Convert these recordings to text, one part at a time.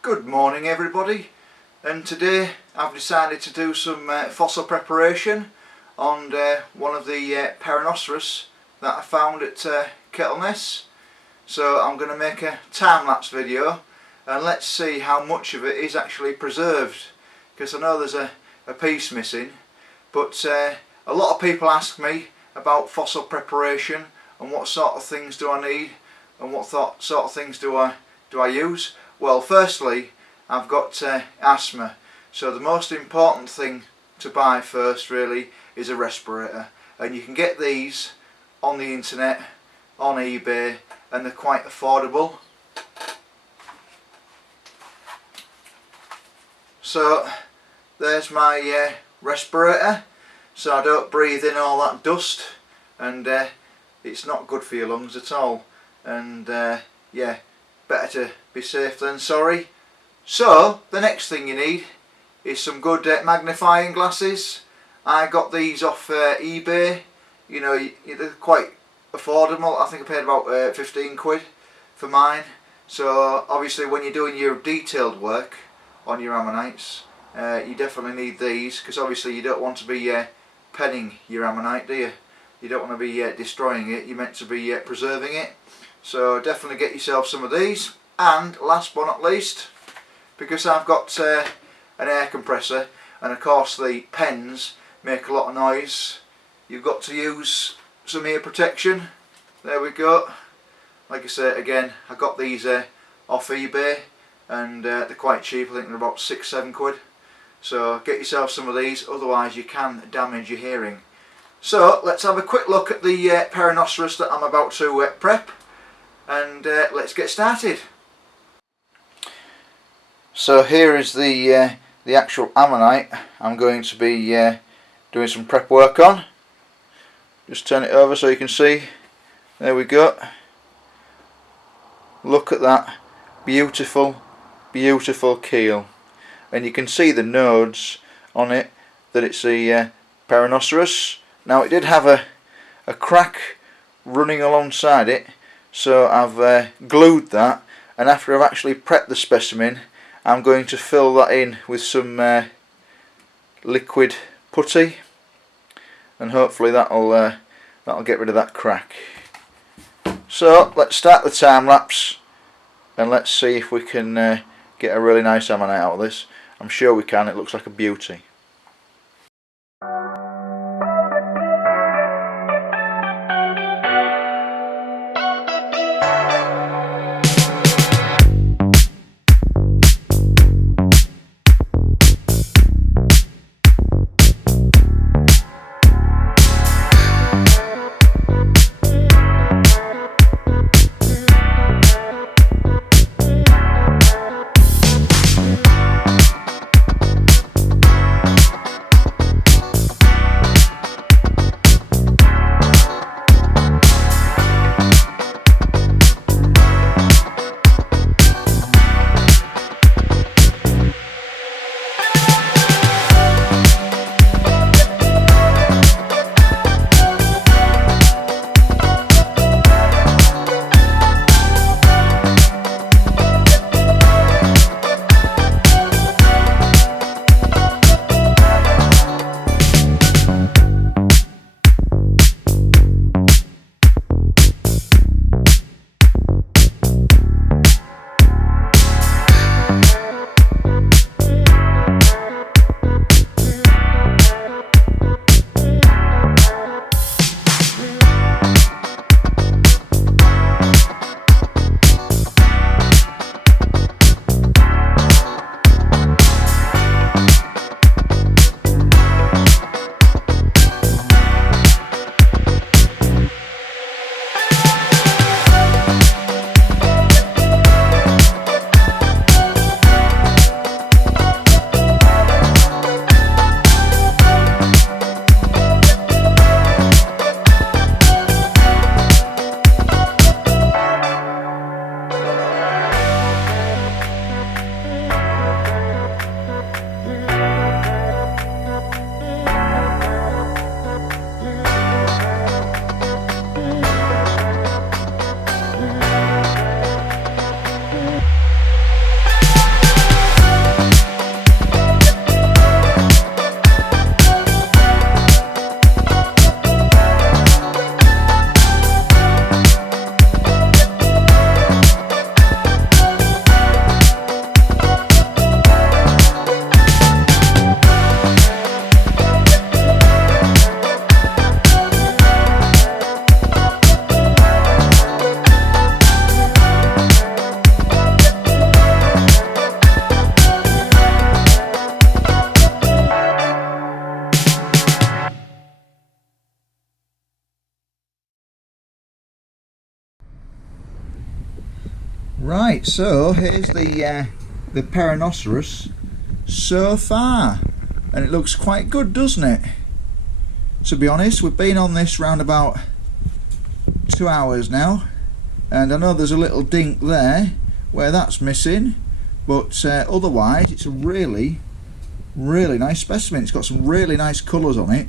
Good morning everybody, and today I've decided to do some fossil preparation on one of the Peronoceras that I found at Kettleness. So I'm going to make a time-lapse video and let's see how much of it is actually preserved, because I know there's a piece missing, but a lot of people ask me about fossil preparation and what sort of things do I need and what sort of things do I use. Well, firstly, I've got asthma, so the most important thing to buy first really is a respirator, and you can get these on the internet, on eBay, and they're quite affordable. So there's my respirator, so I don't breathe in all that dust, and it's not good for your lungs at all, and yeah, better to be safe than sorry. So the next thing you need is some good magnifying glasses. I got these off eBay. You know, they're quite affordable. I think I paid about 15 quid for mine. So obviously when you're doing your detailed work on your ammonites, you definitely need these, because obviously you don't want to be penning your ammonite, do you? You don't want to be destroying it. You're meant to be preserving it. So definitely get yourself some of these. And last but not least, because I've got an air compressor, and of course the pens make a lot of noise, you've got to use some ear protection. There we go. Like I say again, I got these off eBay, and they're quite cheap. I think they're about 6-7 quid. So get yourself some of these, otherwise you can damage your hearing. So let's have a quick look at the Peronoceras that I'm about to prep, and let's get started. So here is the actual ammonite I'm going to be doing some prep work on. Just turn it over so you can see. There we go. Look at that beautiful, beautiful keel, and you can see the nodes on it that it's a Peronoceras. Now it did have a crack running alongside it, so I've glued that, and after I've actually prepped the specimen, I'm going to fill that in with some liquid putty, and hopefully that'll get rid of that crack. So let's start the time lapse and let's see if we can get a really nice ammonite out of this. I'm sure we can. It looks like a beauty. Right, so here's the Peronoceras so far, and it looks quite good, doesn't it? To be honest, we've been on this round about 2 hours now, and I know there's a little dink there where that's missing, but otherwise it's a really nice specimen. It's got some really nice colours on it,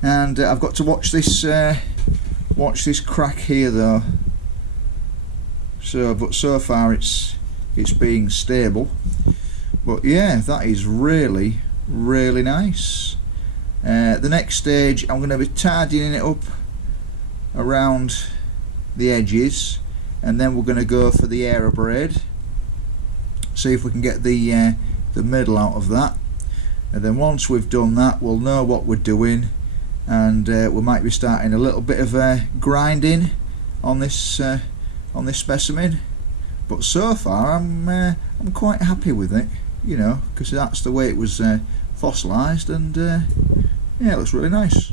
and I've got to watch this crack here though. But so far it's being stable. But yeah, that is really nice. The next stage, I'm going to be tidying it up around the edges, and then we're going to go for the aerobraid. See if we can get the middle out of that, and then once we've done that, we'll know what we're doing, and we might be starting a little bit of grinding on this specimen. But so far I'm quite happy with it, you know, because that's the way it was fossilised, and yeah, it looks really nice.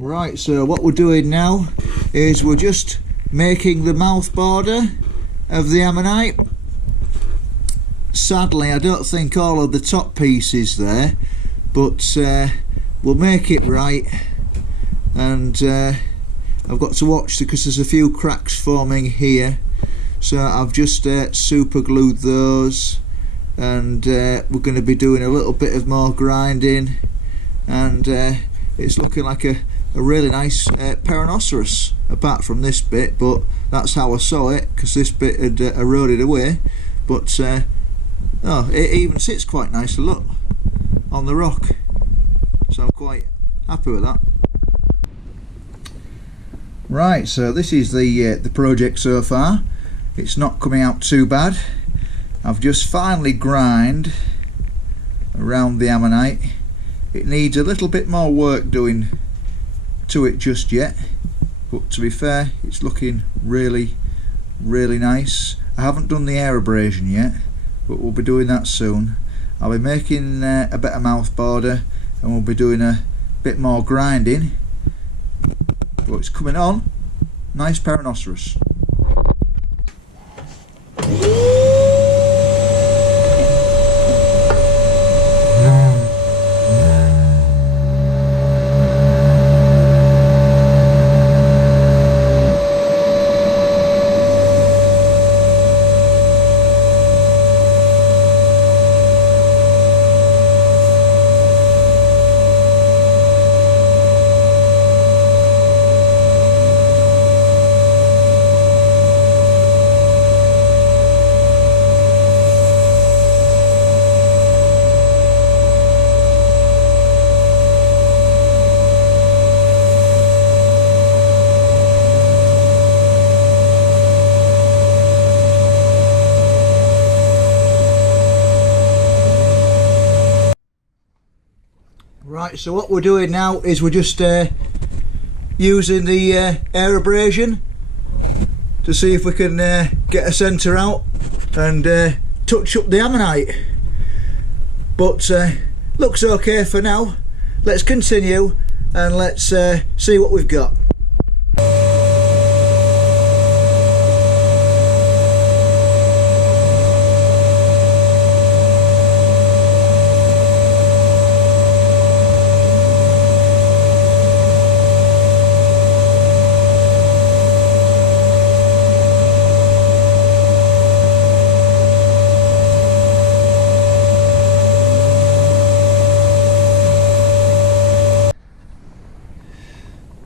Right, so what we're doing now is we're just making the mouth border of the Ammonite. Sadly, I don't think all of the top piece is there, but we'll make it right. And I've got to watch because there's a few cracks forming here, so I've just super glued those, and we're going to be doing a little bit of more grinding, and it's looking like a really nice Peronoceras, apart from this bit, but that's how I saw it because this bit had eroded away. But oh, it even sits quite nicely, look, on the rock, so I'm quite happy with that. Right, so this is the project so far. It's not coming out too bad. I've just finally grind around the Ammonite. It needs a little bit more work doing to it just yet, but to be fair, it's looking really nice. I haven't done the air abrasion yet, but we'll be doing that soon. I'll be making a better mouth border, and we'll be doing a bit more grinding, but it's coming on. Nice Peronoceras. Right, so what we're doing now is we're just using the air abrasion to see if we can get a centre out and touch up the Ammonite. But looks okay for now. Let's continue and let's see what we've got.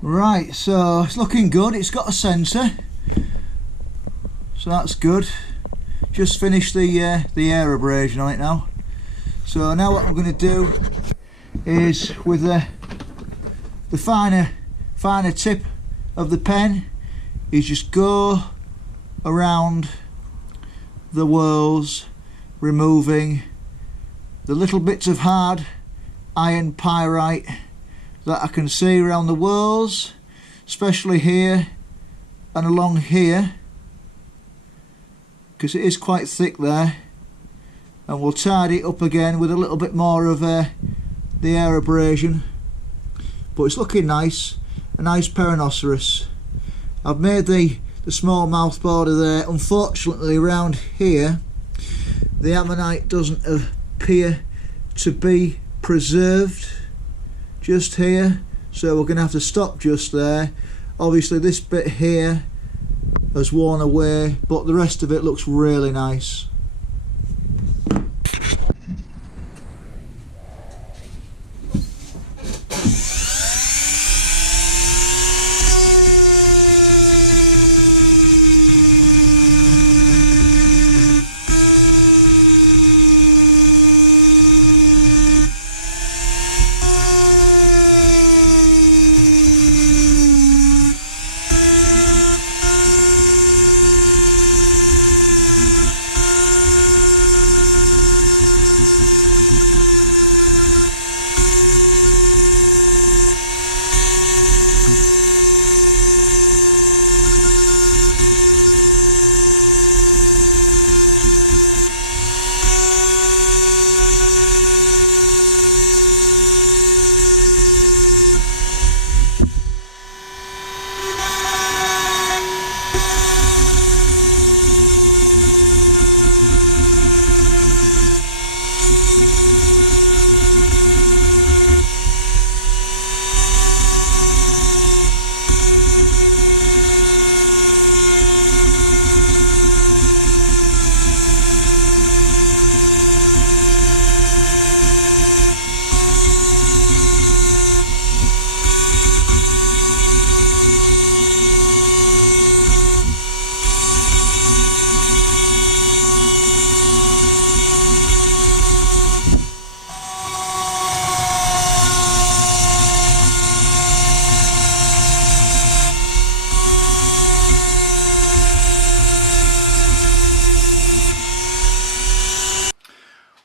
Right, so it's looking good. It's got a sensor, so that's good. Just finished the air abrasion on it now. So now what I'm going to do is with the finer tip of the pen is just go around the whorls, removing the little bits of hard iron pyrite that I can see around the whorls, especially here and along here, because it is quite thick there, and we'll tidy it up again with a little bit more of the air abrasion. But it's looking nice, a nice Peronoceras. I've made the small mouth border there. Unfortunately around here the Ammonite doesn't appear to be preserved just here, so we're going to have to stop just there. Obviously this bit here has worn away, but the rest of it looks really nice.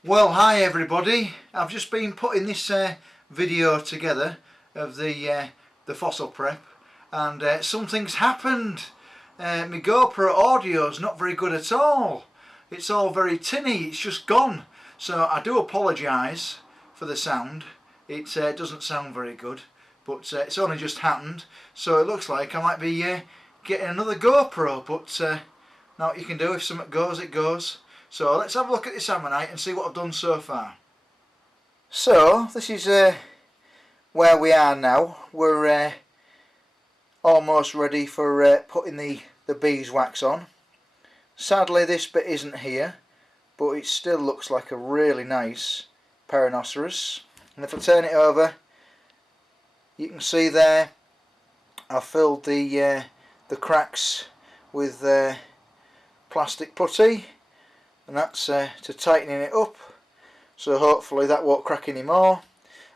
Well, hi everybody. I've just been putting this video together of the fossil prep, and something's happened. My GoPro audio's not very good at all. It's all very tinny. It's just gone. So I do apologise for the sound. It doesn't sound very good, but it's only just happened. So it looks like I might be getting another GoPro, but now what you can do, if something goes, it goes. So let's have a look at this Ammonite and see what I've done so far. So this is where we are now. We're almost ready for putting the beeswax on. Sadly this bit isn't here, but it still looks like a really nice Peronoceras. And if I turn it over, you can see there I've filled the cracks with plastic putty, and that's to tightening it up, so hopefully that won't crack anymore.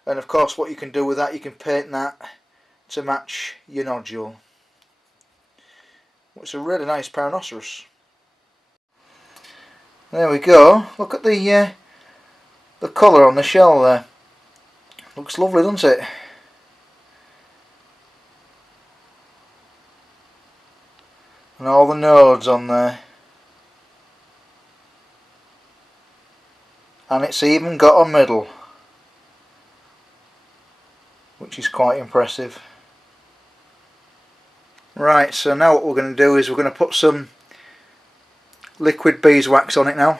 And of course what you can do with that, you can paint that to match your nodule. It's a really nice Peronoceras. There we go. Look at the colour on the shell there. Looks lovely, doesn't it? And all the nodes on there. And it's even got a middle, which is quite impressive. Right, so now what we're going to do is we're going to put some liquid beeswax on it now.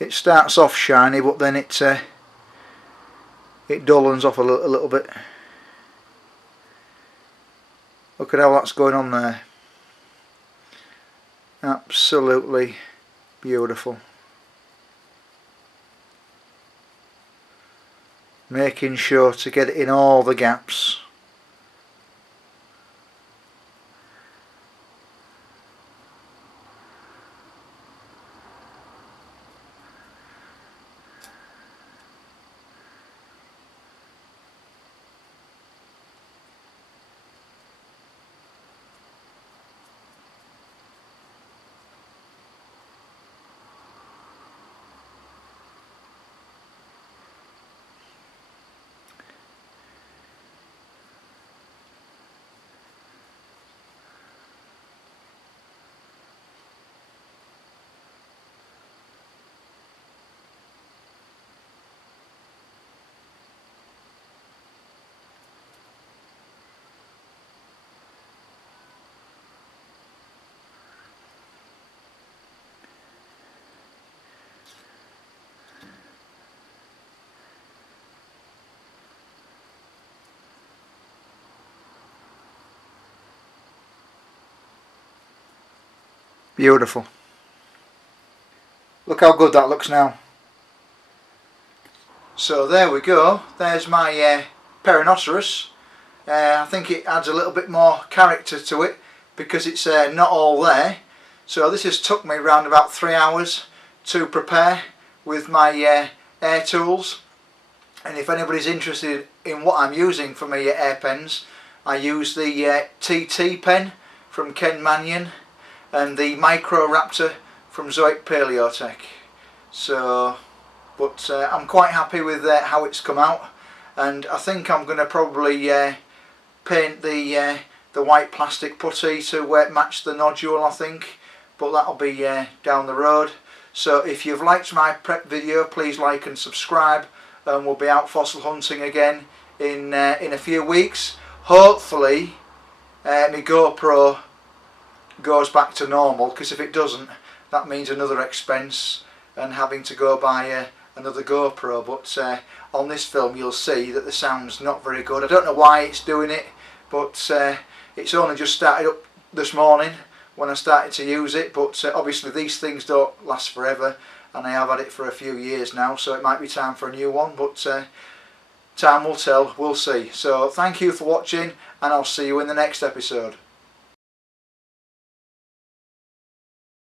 It starts off shiny, but then it dullens off a little bit. Look at how that's going on there. Absolutely beautiful. Making sure to get it in all the gaps. Beautiful. Look how good that looks now. So there we go. There's my Peronoceras. I think it adds a little bit more character to it because it's not all there. So this has took me around about 3 hours to prepare with my air tools. And if anybody's interested in what I'm using for my air pens, I use the TT pen from Ken Mannion and the Micro Raptor from Zoic Paleotech. So, but I'm quite happy with how it's come out, and I think I'm going to probably paint the white plastic putty to match the nodule, I think, but that'll be down the road. So if you've liked my prep video, please like and subscribe, and we'll be out fossil hunting again in a few weeks. Hopefully my GoPro goes back to normal, because if it doesn't, that means another expense and having to go buy another GoPro. But on this film you'll see that the sound's not very good. I don't know why it's doing it, but it's only just started up this morning when I started to use it. But obviously these things don't last forever, and I have had it for a few years now, so it might be time for a new one, but time will tell, we'll see. So thank you for watching, and I'll see you in the next episode.